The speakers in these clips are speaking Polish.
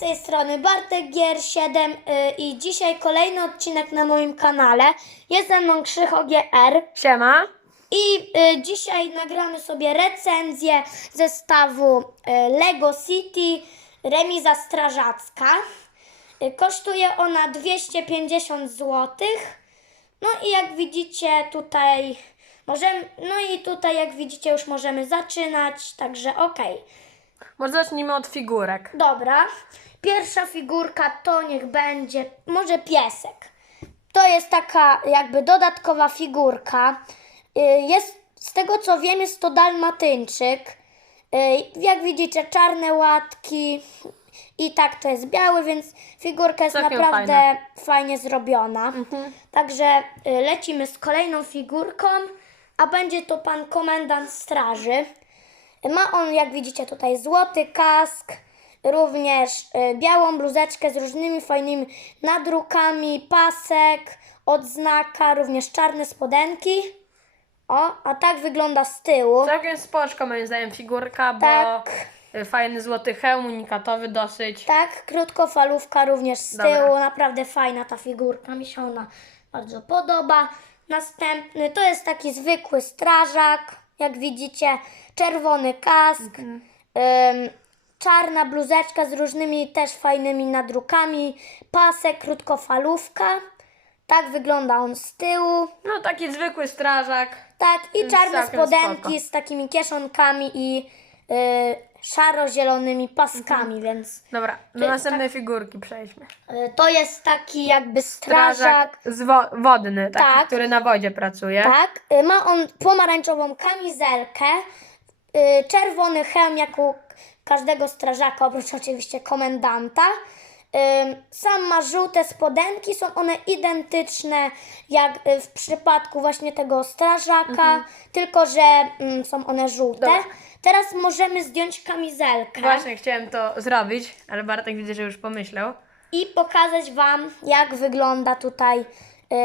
z tej strony Bartek Gier 7 y, i dzisiaj kolejny odcinek na moim kanale. Jest ze mną Krzycho GR Siema. i y, dzisiaj nagramy sobie recenzję zestawu y, Lego City Remiza Strażacka. Kosztuje ona 250 zł. No i jak widzicie tutaj możemy, no i tutaj jak widzicie już możemy zaczynać, także okej. Może zacznijmy od figurek. Dobra. Pierwsza figurka to niech będzie może piesek. To jest taka jakby dodatkowa figurka. Y, Jest, z tego co wiem, jest to dalmatyńczyk. Y, Jak widzicie, czarne łatki i tak to jest biały, więc figurka jest Całkiem naprawdę fajna. fajnie zrobiona. Także y, lecimy z kolejną figurką, a będzie to pan komendant straży. Ma on, jak widzicie, tutaj złoty kask, również y, białą bluzeczkę z różnymi fajnymi nadrukami, pasek, odznaka, również czarne spodenki. O, a tak wygląda z tyłu. Całkiem spoczko moim zdaniem figurka, bo Tak. y, fajny złoty hełm, unikatowy dosyć. Tak, krótkofalówka również z Dobra. tyłu. Naprawdę fajna ta figurka. Mi się ona bardzo podoba. Następny to jest taki zwykły strażak. Jak widzicie, czerwony kask, ym, czarna bluzeczka z różnymi też fajnymi nadrukami, pasek, krótkofalówka. Tak wygląda on z tyłu. No taki zwykły strażak. Tak, i Jest czarne całkiem spodenki spoko. z takimi kieszonkami i y, szaro-zielonymi paskami, więc Dobra, do jest następnej figurki przejdźmy. y, to jest taki jakby strażak. Strażak zwo- wodny, taki, Tak. który na wodzie pracuje. Tak, y, ma on pomarańczową kamizelkę, y, czerwony hełm jak u każdego strażaka, oprócz oczywiście komendanta. Sam ma żółte spodenki, są one identyczne jak y, w przypadku właśnie tego strażaka, tylko że mm, są one żółte. Dobra. Teraz możemy zdjąć kamizelkę Właśnie chciałem to zrobić, ale Bartek widzę, że już pomyślał. i pokazać Wam, jak wygląda tutaj y,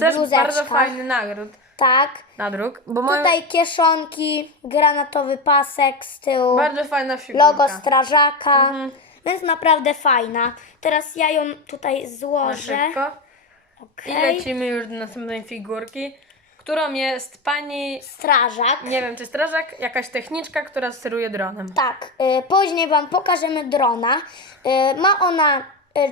Też bluzeczka. bardzo fajny nagród. Tak. Nadruk, bo mamy Tutaj kieszonki, granatowy pasek z tyłu, bardzo fajna figurka. logo strażaka, Mhm. więc naprawdę fajna. Teraz ja ją tutaj Na złożę. szybko. I Okej. lecimy już do następnej figurki, którą jest pani Strażak. Nie wiem, czy strażak, jakaś techniczka, która steruje dronem. Tak, y, później Wam pokażemy drona. Y, ma ona y,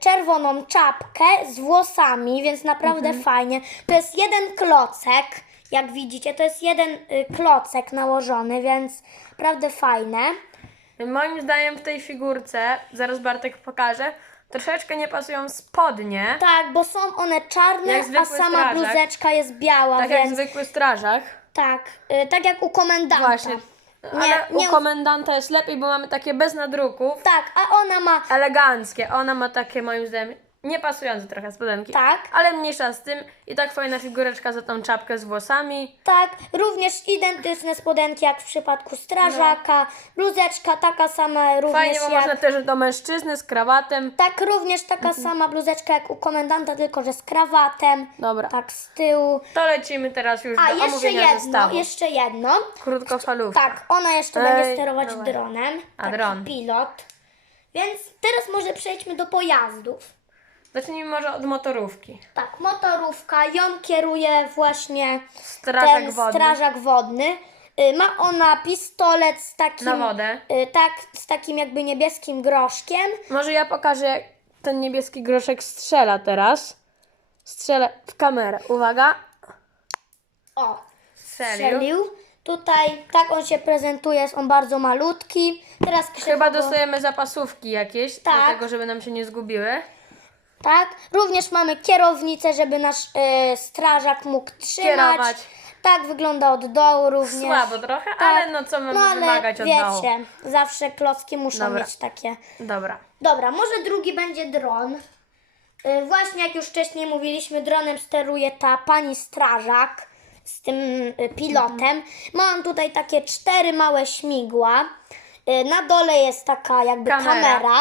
czerwoną czapkę z włosami, więc naprawdę Mhm. fajnie. To jest jeden klocek, jak widzicie, to jest jeden y, klocek nałożony, więc naprawdę fajne. Moim zdaniem w tej figurce, zaraz Bartek pokaże, troszeczkę nie pasują spodnie, Tak, bo są one czarne, Jak a zwykły sama strażak. bluzeczka jest biała, tak jak więc zwykły strażak. tak, y, tak jak u komendanta. Właśnie. Ale nie- u komendanta jest lepiej, bo mamy takie bez nadruków, Tak, a ona ma eleganckie. Ona ma takie moim zdaniem niepasujące trochę spodenki. tak, Ale mniejsza z tym i tak fajna figureczka za tą czapkę z włosami. tak, również identyczne spodenki jak w przypadku strażaka, bluzeczka taka sama również Fajnie, bo jak... można też do mężczyzny z krawatem. Tak, również taka sama bluzeczka jak u komendanta, tylko że z krawatem, Dobra, tak z tyłu. to lecimy teraz już A do jeszcze omówienia jedno, zestawu. jeszcze jedno. Krótkofalówka. Tak, ona jeszcze Ej, będzie sterować dawaj. dronem. A, taki dron. pilot. Więc teraz może przejdźmy do pojazdów. Zacznijmy może od motorówki. Tak, motorówka, ją kieruje właśnie Strażak ten wodny. strażak wodny. Y, Ma ona pistolet z takim, Na wodę. y, tak, z takim jakby niebieskim groszkiem. Może ja pokażę, jak ten niebieski groszek strzela teraz. Strzelę w kamerę. Uwaga. O, Strzelił. strzelił. Tutaj tak on się prezentuje, jest on bardzo malutki. Teraz Chyba Krzywo- dostajemy zapasówki jakieś, Tak. do tego, żeby nam się nie zgubiły. Tak, również mamy kierownicę, żeby nasz y, strażak mógł trzymać. Kierować. Tak wygląda od dołu również. Słabo trochę, Tak. ale no co mamy No ale wymagać od wiecie, dołu. zawsze klocki muszą Dobra. mieć takie. Dobra. Dobra, może drugi będzie dron. Y, Właśnie jak już wcześniej mówiliśmy, dronem steruje ta pani strażak z tym y, pilotem. Ma on tutaj takie cztery małe śmigła. Y, Na dole jest taka jakby Kamera. kamera.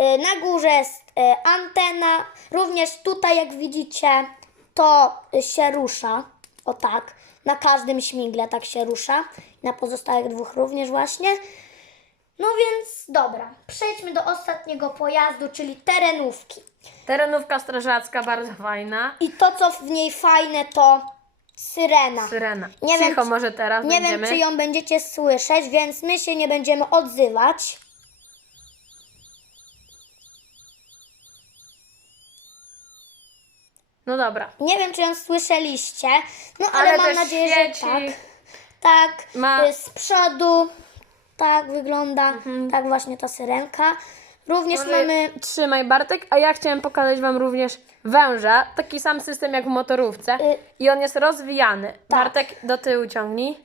Y, Na górze jest y, antena. Również tutaj, jak widzicie, to się rusza. O tak. Na każdym śmigle tak się rusza. Na pozostałych dwóch również właśnie. No więc dobra, przejdźmy do ostatniego pojazdu, czyli terenówki. Terenówka strażacka, bardzo fajna. I to, co w niej fajne, to syrena. Syrena. Nie wiem, Cicho czy- może teraz Nie będziemy. wiem, czy ją będziecie słyszeć, więc my się nie będziemy odzywać. No dobra. Nie wiem, czy ją słyszeliście, no ale, Ale mam też nadzieję, świeci. że tak. Tak, Ma- y, z przodu tak wygląda, tak właśnie ta syrenka. Również mamy, Trzymaj Bartek, a ja chciałem pokazać Wam również węża. Taki sam system jak w motorówce. Y- I on jest rozwijany. Tak. Bartek do tyłu ciągnij.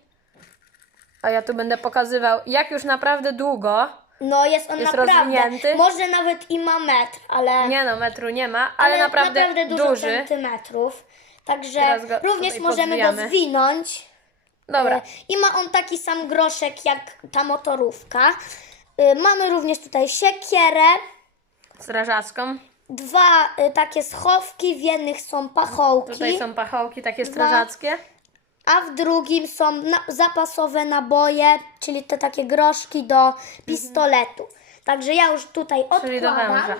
A ja tu będę pokazywał, jak już naprawdę długo. No jest on Jest naprawdę, rozwinięty. może nawet i ma metr, ale, Nie no, metru nie ma, ale, naprawdę, dużo duży. centymetrów. Także Teraz go również tutaj możemy go zwinąć. Dobra. E, I ma on taki sam groszek jak ta motorówka. E, Mamy również tutaj siekierę, Strażacką. dwa e, takie schowki, w jednych są pachołki, Tutaj są pachołki takie strażackie. A w drugim są na, zapasowe naboje, czyli te takie groszki do pistoletu. Także ja już tutaj Czyli do odkładam. węża.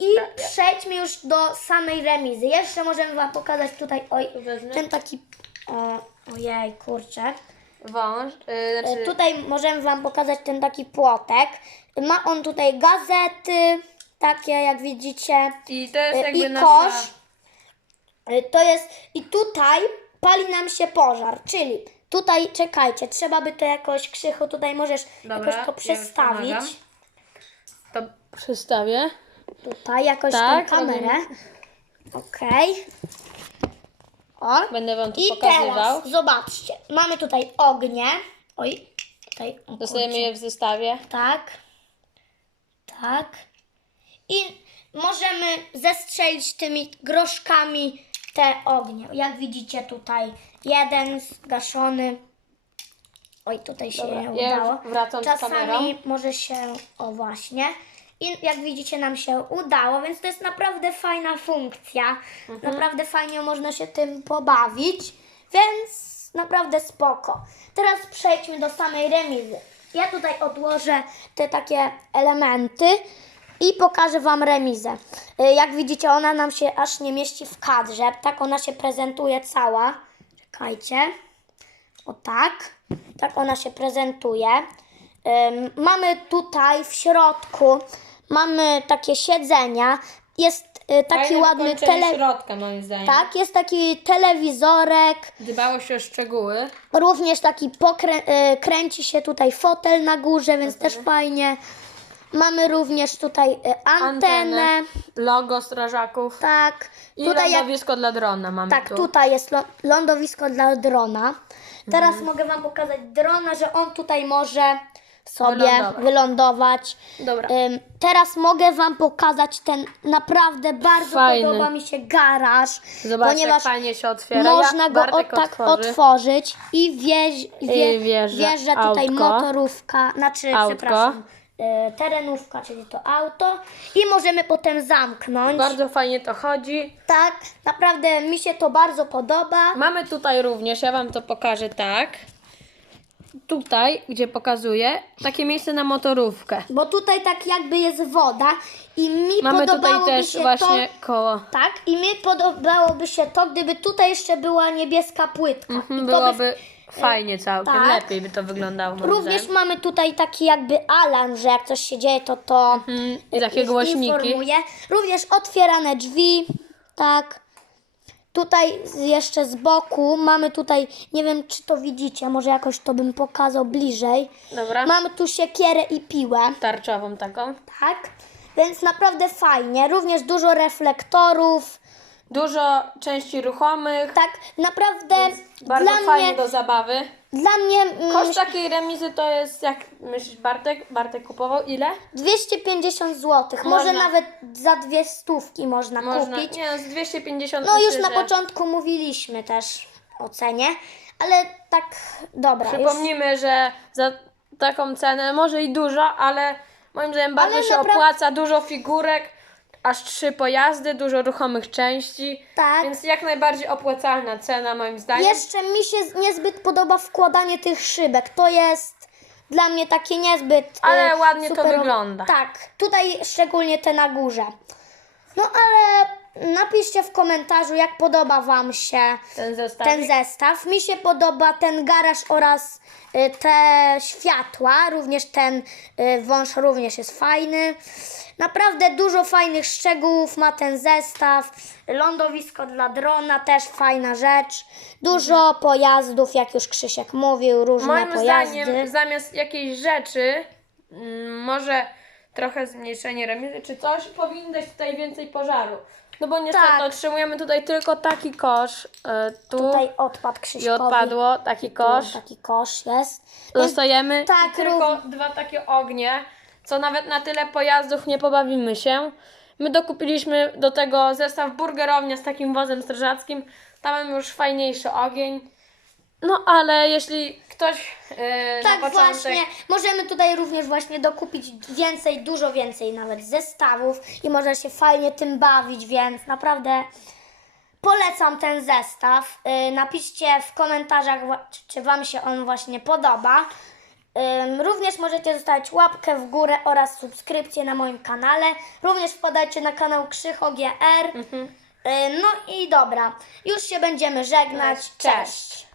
I przejdźmy już do samej remizy. Jeszcze możemy Wam pokazać tutaj, oj, Wezmę. ten taki, o, ojej, kurczę. Wąż. Znaczy, E, Tutaj możemy Wam pokazać ten taki płotek. Ma on tutaj gazety, takie jak widzicie, I to jest e, jakby i nasza... kosz. E, To jest, i tutaj pali nam się pożar, czyli tutaj, czekajcie, trzeba by to jakoś, Krzychu, tutaj możesz Dobra, jakoś ja to przestawić. pomagam. To przystawię. Tutaj jakoś Tak, tę kamerę. Okej. O. Będę Wam tu I pokazywał. teraz, zobaczcie, mamy tutaj ognie. Oj, tutaj. o Dostajemy kurczę. je w zestawie. Tak. Tak. I możemy zestrzelić tymi groszkami te ognie. Jak widzicie tutaj, jeden zgaszony. Oj, tutaj się Dobra, nie ja już udało. wracam z kamerą. Czasami może się, o właśnie. I jak widzicie, nam się udało, więc to jest naprawdę fajna funkcja. Mhm. Naprawdę fajnie można się tym pobawić, więc naprawdę spoko. Teraz przejdźmy do samej remizy. Ja tutaj odłożę te takie elementy i pokażę Wam remizę. Y, Jak widzicie, ona nam się aż nie mieści w kadrze. Tak ona się prezentuje cała. Czekajcie. O tak. Tak ona się prezentuje. Mamy tutaj w środku mamy takie siedzenia. Jest y, taki Fajne ładny wykończenie tele... środka moim zdaniem. Tak, jest taki telewizorek. Dbało się o szczegóły. Również taki pokrę- y, kręci się tutaj fotel na górze, więc też fajnie. Mamy również tutaj y, antenę. Logo strażaków. Tak. I Tutaj jak lądowisko dla drona mamy Tak, tu. tutaj jest lą- lądowisko dla drona. Teraz Mhm. mogę Wam pokazać drona, że on tutaj może sobie Wylądować. wylądować. Dobra. Ym, teraz mogę Wam pokazać ten naprawdę bardzo Fajny. podoba mi się garaż, Zobaczcie, ponieważ jak fajnie się otwiera. można ja, go Bartek o, tak otworzy. otworzyć i wje, I wjeżdża wjeżdża tutaj autko. motorówka, znaczy Autko. przepraszam, terenówka, czyli to auto i możemy potem zamknąć. Bardzo fajnie to chodzi. Tak, naprawdę mi się to bardzo podoba. Mamy tutaj również, ja Wam to pokażę tak. Tutaj, gdzie pokazuję, takie miejsce na motorówkę. Bo tutaj tak jakby jest woda i mi Mamy tutaj też się właśnie to. koło. Tak, i mi podobałoby się to, gdyby tutaj jeszcze była niebieska płytka. I Mhm, to Byłoby fajnie całkiem, tak. lepiej by to wyglądało. moim Również zdaniem. mamy tutaj taki jakby alarm, że jak coś się dzieje, to to Mhm, I takie głośniki. informuje. Również otwierane drzwi, tak. Tutaj z- jeszcze z boku mamy tutaj, nie wiem czy to widzicie, może jakoś to bym pokazał bliżej. Dobra, Mamy tu siekierę i piłę. tarczową taką. Tak, więc naprawdę fajnie. Również dużo reflektorów. Dużo części ruchomych. Tak, naprawdę Bardzo dla fajnie mnie, do zabawy. dla mnie mm, Koszt takiej remizy to jest, jak myślisz Bartek? Bartek kupował ile? 250 zł. Może nawet za dwie stówki można, Można, kupić. nie, z 250 No już na że- początku mówiliśmy też o cenie, ale tak dobra. Już, Przypomnijmy, że za taką cenę może i dużo, ale moim zdaniem bardzo się napra- opłaca. Dużo figurek, aż trzy pojazdy, dużo ruchomych części. tak. Więc jak najbardziej opłacalna cena moim zdaniem. Jeszcze mi się niezbyt podoba wkładanie tych szybek. To jest dla mnie takie niezbyt. y, Ale ładnie to superowe. wygląda. Tak, tutaj szczególnie te na górze. No ale napiszcie w komentarzu, jak podoba Wam się Ten zestaw. ten zestaw. Mi się podoba ten garaż oraz y, te światła, również ten y, wąż również jest fajny. Naprawdę dużo fajnych szczegółów ma ten zestaw. Lądowisko dla drona też fajna rzecz. Dużo pojazdów, jak już Krzysiek mówił, różne Moim pojazdy. zdaniem zamiast jakiejś rzeczy, mm, może trochę zmniejszenie remizy czy coś, powinno dać tutaj więcej pożaru. No bo niestety Tak. otrzymujemy tutaj tylko taki kosz. e, tu Tutaj odpadł i Krzyśkowi. odpadło taki kosz. Taki kosz jest. Dostajemy tak, i tylko dwa takie ognie, co nawet na tyle pojazdów nie pobawimy się. My dokupiliśmy do tego zestaw burgerownia z takim wozem strażackim. Tam mamy już fajniejszy ogień. No ale jeśli ktoś e, Tak na początek... właśnie, możemy tutaj również właśnie dokupić więcej, dużo więcej nawet zestawów i można się fajnie tym bawić, więc naprawdę polecam ten zestaw. Yy, napiszcie w komentarzach, czy- czy Wam się on właśnie podoba. Również możecie zostawić łapkę w górę oraz subskrypcję na moim kanale. Również wpadajcie na kanał Krzycho GR. Yy, No i dobra, już się będziemy żegnać. Cześć.